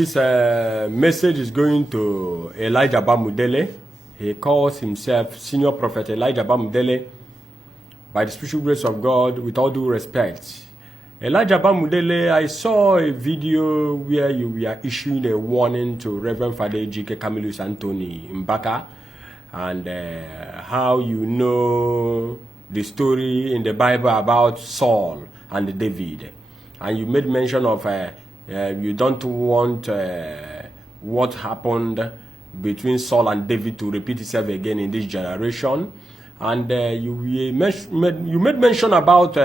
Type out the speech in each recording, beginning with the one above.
This message is going to Elijah Bamudele. He calls himself Senior Prophet Elijah Bamudele. By the spiritual grace of God, with all due respect. Elijah Bamudele, I saw a video where you were issuing a warning to Reverend Father Ejike Mbaka, and how you know the story in the Bible about Saul and David. And you made mention of you don't want what happened between Saul and David to repeat itself again in this generation. And you made mention about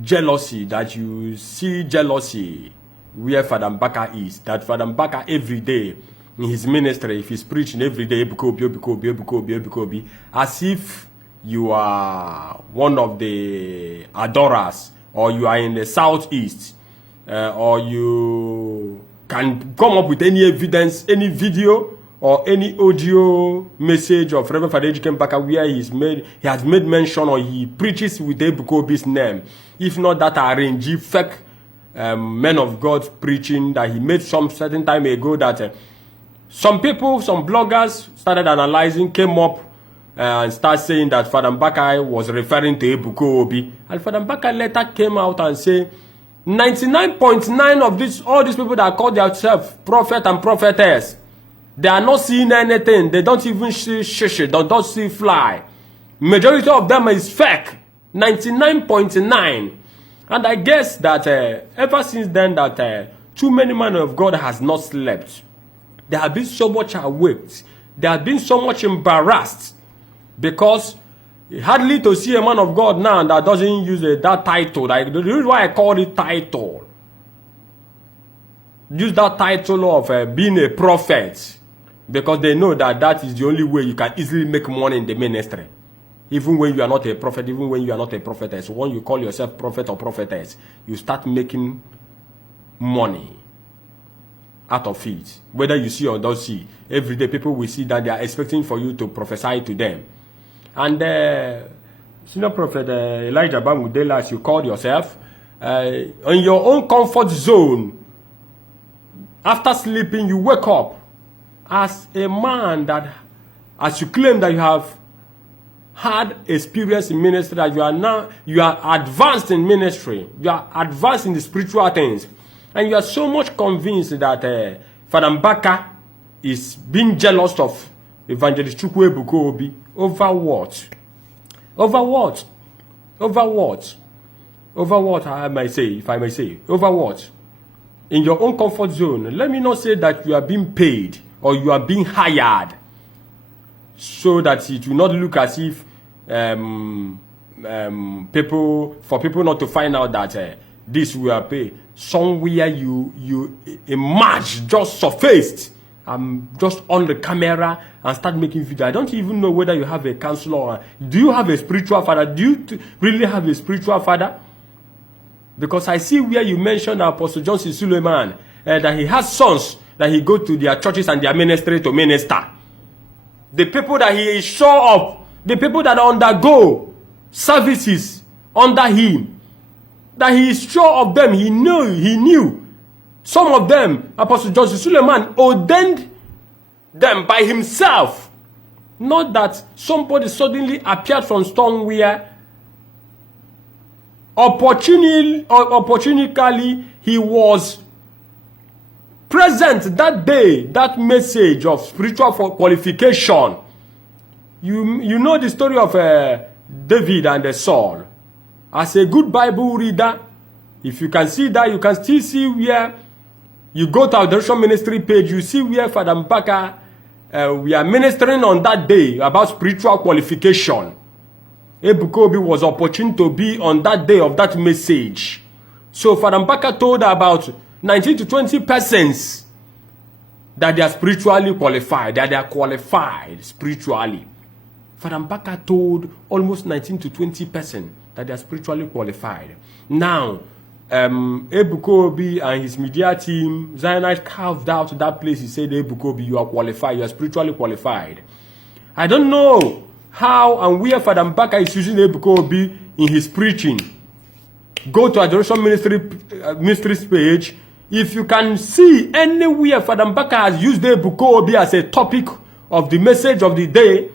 jealousy, that you see jealousy where Father Mbaka is. That Father Mbaka every day in his ministry, if he's preaching every day, as if you are one of the adorers, or you are in the southeast, or you can come up with any evidence, any video, or any audio message of Reverend Father Ejike Mbaka where he has made mention, or he preaches with Ebukobi's name. If not that arranged fake men of God preaching that he made some certain time ago, that some people, some bloggers started analyzing, came up and started saying that Father Mbaka was referring to Ebukobi. And Father Mbaka later came out and said 99.9 of all these people that call themselves prophet and prophetess, they are not seeing anything. They don't even see shishi. They don't see fly. Majority of them is fake. 99.9. And I guess that ever since then that too many men of God has not slept. They have been so much awake. They have been so much embarrassed. Because hardly to see a man of God now that doesn't use that title. Like, the reason why I call it title. Use that title of being a prophet. Because they know that that is the only way you can easily make money in the ministry. Even when you are not a prophet, even when you are not a prophetess. When you call yourself prophet or prophetess, you start making money out of it. Whether you see or don't see. Every day people will see that they are expecting for you to prophesy to them. And Senior Prophet Elijah Bamudele, as you called yourself, in your own comfort zone, after sleeping, you wake up as a man that, as you claim that you have had experience in ministry, that you are advanced in ministry, you are advanced in the spiritual things, and you are so much convinced that Father Mbaka is being jealous of Evangelist Chukwu Ebukobi. Over what? Over what? Over what? Over what, I might say, if I may say. Over what? In your own comfort zone. Let me not say that you are being paid or you are being hired so that it will not look as if people not to find out that this will pay. Somewhere you emerge, just surfaced. Just on the camera and start making video. I don't even know whether you have a counselor. Do you have a spiritual father? Do you really have a spiritual father? Because I see where you mentioned Apostle John C. Suleiman, that he has sons that he go to their churches and their ministry to minister. The people that he is sure of, the people that undergo services under him, that he is sure of them, he knew. Some of them, Apostle John C. Suleiman ordained them by himself. Not that somebody suddenly appeared from somewhere. Opportunistically, he was present that day, that message of spiritual qualification. You know the story of David and Saul. As a good Bible reader, if you can see that, you can still see where you go to our Adoration Ministry page, you see where Father Mbaka, we are ministering on that day about spiritual qualification. Ebukobi was opportune to be on that day of that message. So Father Mbaka told about 19 to 20 persons that they are spiritually qualified, that they are qualified spiritually. Father Mbaka told almost 19 to 20 persons that they are spiritually qualified. Now, Ebukobi and his media team, Zionite carved out that place. He said, Ebukobi, you are qualified, you are spiritually qualified. I don't know how and where Father Mbaka is using Ebukobi in his preaching. Go to Adoration Ministries page, If you can see anywhere Father Mbaka has used Ebuka Obi as a topic of the message of the day,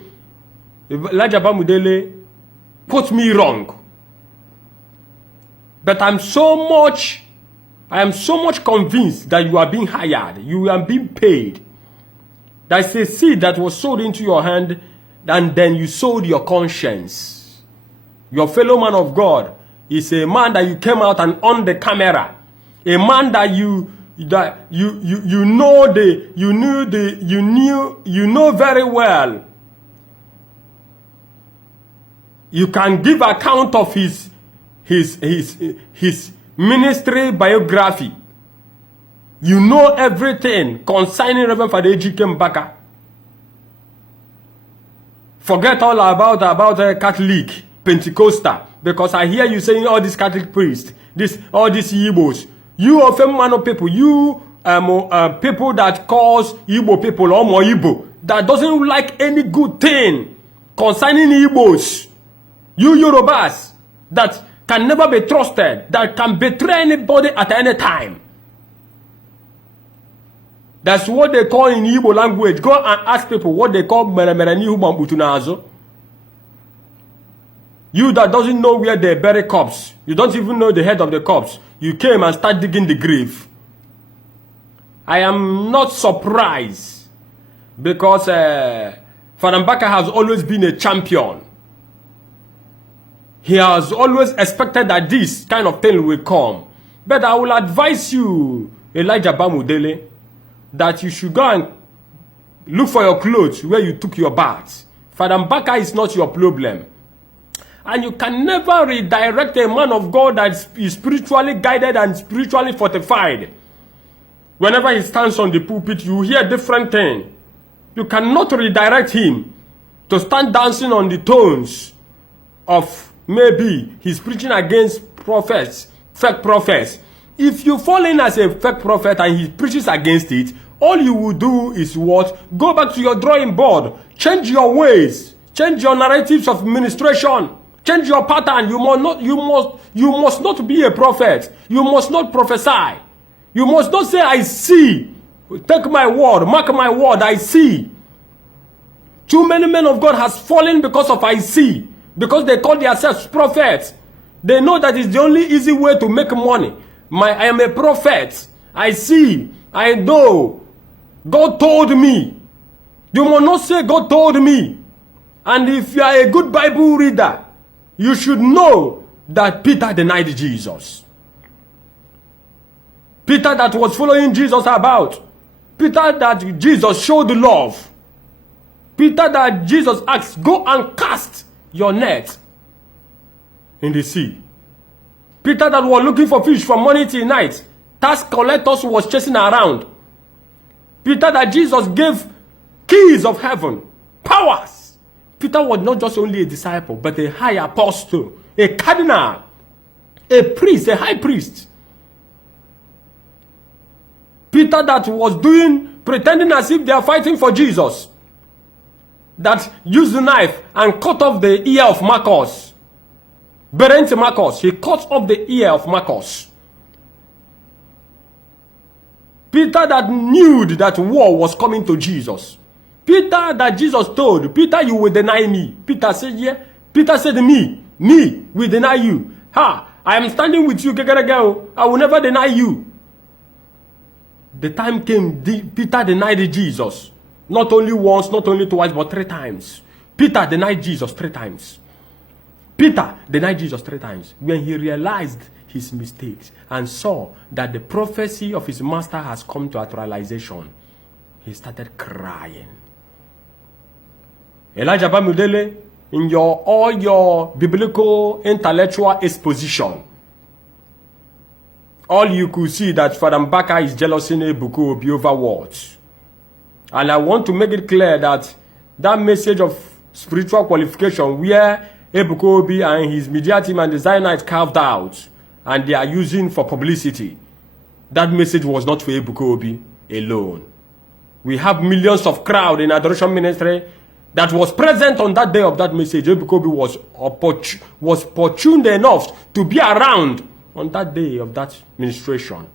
Elijah Bamudele put me wrong. But I am so much convinced that you are being hired, you are being paid. That's a seed that was sowed into your hand, and then you sowed your conscience. Your fellow man of God is a man that you came out and on the camera, a man that you know very well. You can give account of his ministry biography. You know everything concerning Reverend Father Ejike Mbaka. Forget all about Catholic, Pentecostal, because I hear you saying all these Catholic priests, all these Igbos. You are man people, you people that cause Igbo people or more Igbo, that doesn't like any good thing concerning Igbos. You Yorubas that can never be trusted, that can betray anybody at any time. That's what they call in Igbo language. Go and ask people what they call meremere humambutunazo. You that doesn't know where they bury corpse, you don't even know the head of the corpse. You came and start digging the grave. I am not surprised because Father Mbaka has always been a champion. He has always expected that this kind of thing will come. But I will advise you, Elijah Bamudele, that you should go and look for your clothes where you took your bath. Father Mbaka is not your problem. And you can never redirect a man of God that is spiritually guided and spiritually fortified. Whenever he stands on the pulpit, you hear different things. You cannot redirect him to stand dancing on the tones of maybe he's preaching against prophets, fake prophets. If you fall in as a fake prophet and he preaches against it, all you will do is what? Go back to your drawing board. Change your ways. Change your narratives of ministration. Change your pattern. You must not be a prophet. You must not prophesy. You must not say, I see. Take my word. Mark my word. I see. Too many men of God has fallen because of I see. Because they call themselves prophets. They know that it's the only easy way to make money. I am a prophet. I see. I know. God told me. You must not say God told me. And if you are a good Bible reader, you should know that Peter denied Jesus. Peter that was following Jesus about. Peter that Jesus showed love. Peter that Jesus asked, go and cast your net in the sea. Peter that was looking for fish from morning till night. Tax collectors was chasing around. Peter that Jesus gave keys of heaven, powers. Peter was not just only a disciple, but a high apostle, a cardinal, a priest, a high priest. Peter that was pretending as if they are fighting for Jesus, that used the knife and cut off the ear of Marcus. Berent Marcus, he cut off the ear of Marcus. Peter that knew that war was coming to Jesus. Peter that Jesus told, Peter, you will deny me. Peter said, yeah. Peter said, me will deny you. I am standing with you, girl. I will never deny you. The time came, Peter denied Jesus. Not only once, not only twice, but 3 times. Peter denied Jesus 3 times. Peter denied Jesus 3 times. When he realized his mistakes and saw that the prophecy of his master has come to actualization, he started crying. Elijah Bamudele, in all your biblical intellectual exposition, all you could see that Father Mbaka is jealous in Ebuka Obi over words. And I want to make it clear that that message of spiritual qualification where Ebuka Obi and his media team and the Zionites carved out and they are using for publicity, that message was not for Ebuka Obi alone. We have millions of crowd in adoration ministry that was present on that day of that message. Ebuka Obi was opportune enough to be around on that day of that ministration.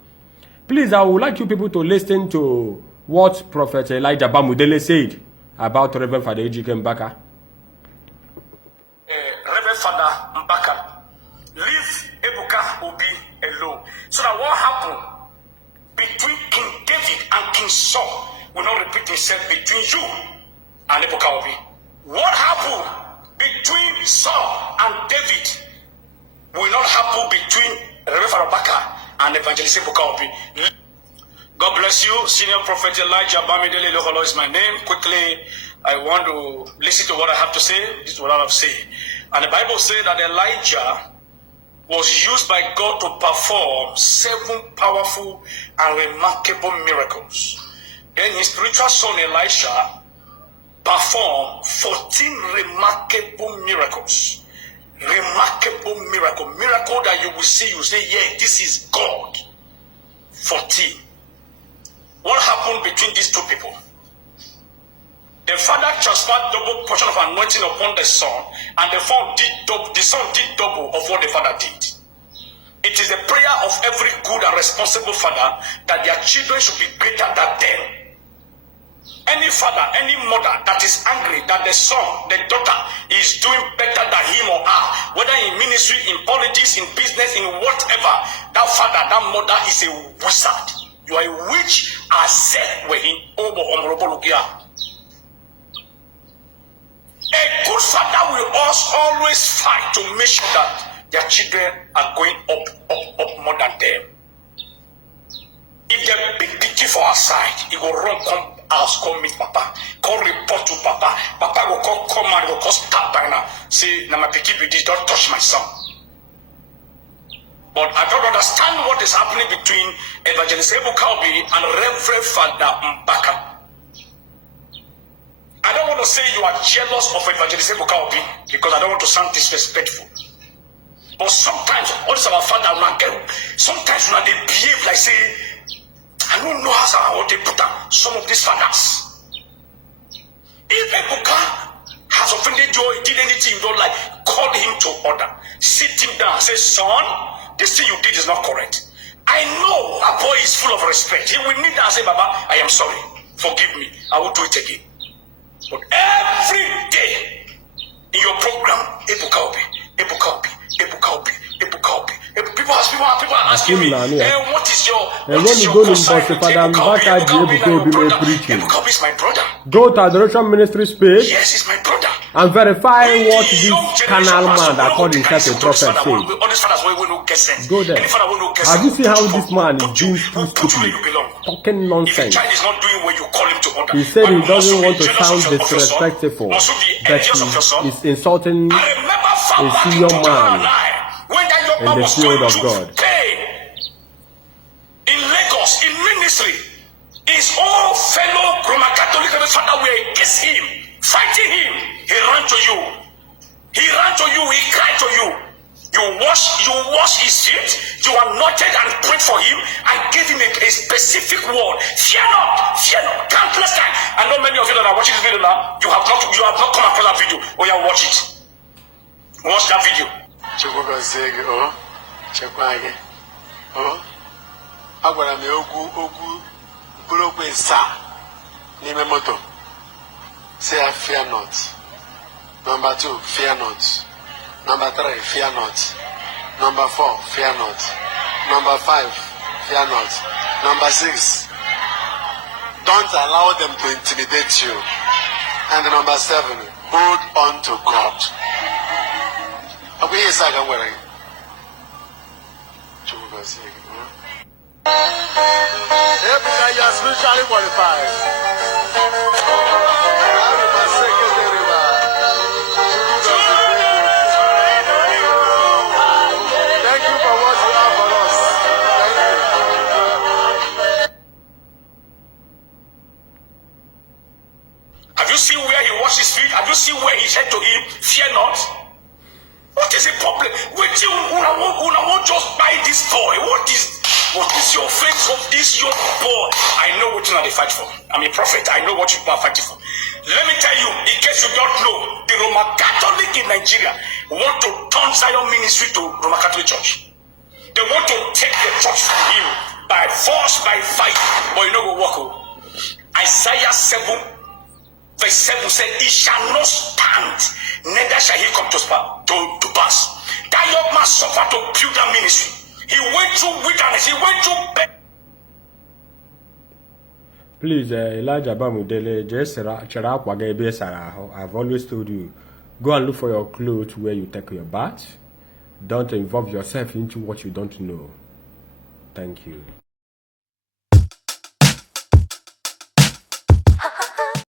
Please, I would like you people to listen to what Prophet Elijah Budle said about Reverend Father Ejike Mbaka. Reverend Father Mbaka, leave Ebuka Obi alone. So that what happened between King David and King Saul will not repeat itself between you and Ebuka Obi. What happened between Saul and David will not happen between Reverend Father Mbaka and Evangelist Ebuka Obi. God bless you. Senior Prophet Elijah Bamidele Loholo is my name. Quickly, I want to listen to what I have to say. This is what I have to say. And the Bible says that Elijah was used by God to perform 7 powerful and remarkable miracles. Then his spiritual son Elisha performed 14 remarkable miracles. Remarkable miracle that you will see, you say, yeah, this is God. 14. What happened between these two people? The father transferred double portion of anointing upon the son, and the son did double of what the father did. It is the prayer of every good and responsible father that their children should be greater than them. Any father, any mother that is angry that the son, the daughter is doing better than him or her, whether in ministry, in politics, in business, in whatever, that father, that mother is a wizard. You are a witch, as said when in Obo Omrobologia. A good father will always fight to make sure that their children are going up more than them. If they're big picture for our side, he will run, come house, come meet Papa, come report to Papa. Papa will come and will start by now. Say, now my picky this, don't touch my son. But I don't understand what is happening between Evangelist Ebuka Obi and Reverend Father Mbaka. I don't want to say you are jealous of Evangelist Ebuka Obi because I don't want to sound disrespectful. But sometimes, all this our father, sometimes when they behave like say, I don't know how they put up some of these fathers. If Ebuka has offended you or he did anything you don't like, call him to order. Sit him down and say, son, this thing you did is not correct. I know a boy is full of respect. He will kneel down and say, Baba, I am sorry. Forgive me. I will do it again. But every day in your program, Ebuka Obi, Ebuka Obi, Ebuka Obi, Ebuka Obi. People are asking me, what is your consignment? Ebuka Obi is my brother. Go to Adoration Ministries page. Yes, he's my brother. And verify what this canal man that called himself a prophet said. Go there. Have you seen how this man is doing too stupid? Talking nonsense. He said he doesn't want to sound disrespectful, but he is insulting a senior man in the field of God. In Lagos, in ministry, his own fellow Roman Catholic father were against him, fighting him. He ran to you. He ran to you. He cried to you. You wash his feet. You anointed and prayed for him and gave him a specific word. Fear not. Fear not. Countless times. I know many of you that are watching this video now. You have not come across that video. Oh yeah, watch it. Watch that video. Say I fear not. Number 2, fear not. Number 3, fear not. Number 4, fear not. Number 5, fear not. Number 6, don't allow them to intimidate you. And number 7, hold on to God. Okay, yes, I can wear it. You are spiritually qualified. Have you seen where he washed his feet? Have you seen where he said to him, fear not? What is the problem? Wait till won't just buy this boy. What is your faith of this young boy? I know what you are fighting for. I'm a prophet. I know what you are fighting for. Let me tell you, in case you don't know, the Roman Catholic in Nigeria want to turn Zion ministry to Roman Catholic Church. They want to take the church from him. by force, by fight, but you know go walk. Isaiah 7, verse 7 said, "He shall not stand, neither shall he come to pass." That young man suffered to build that ministry. He went through wilderness. He went through. Please, Elijah Bamudele, just I've always told you, go and look for your clothes where you take your bath. Don't involve yourself into what you don't know. Thank you.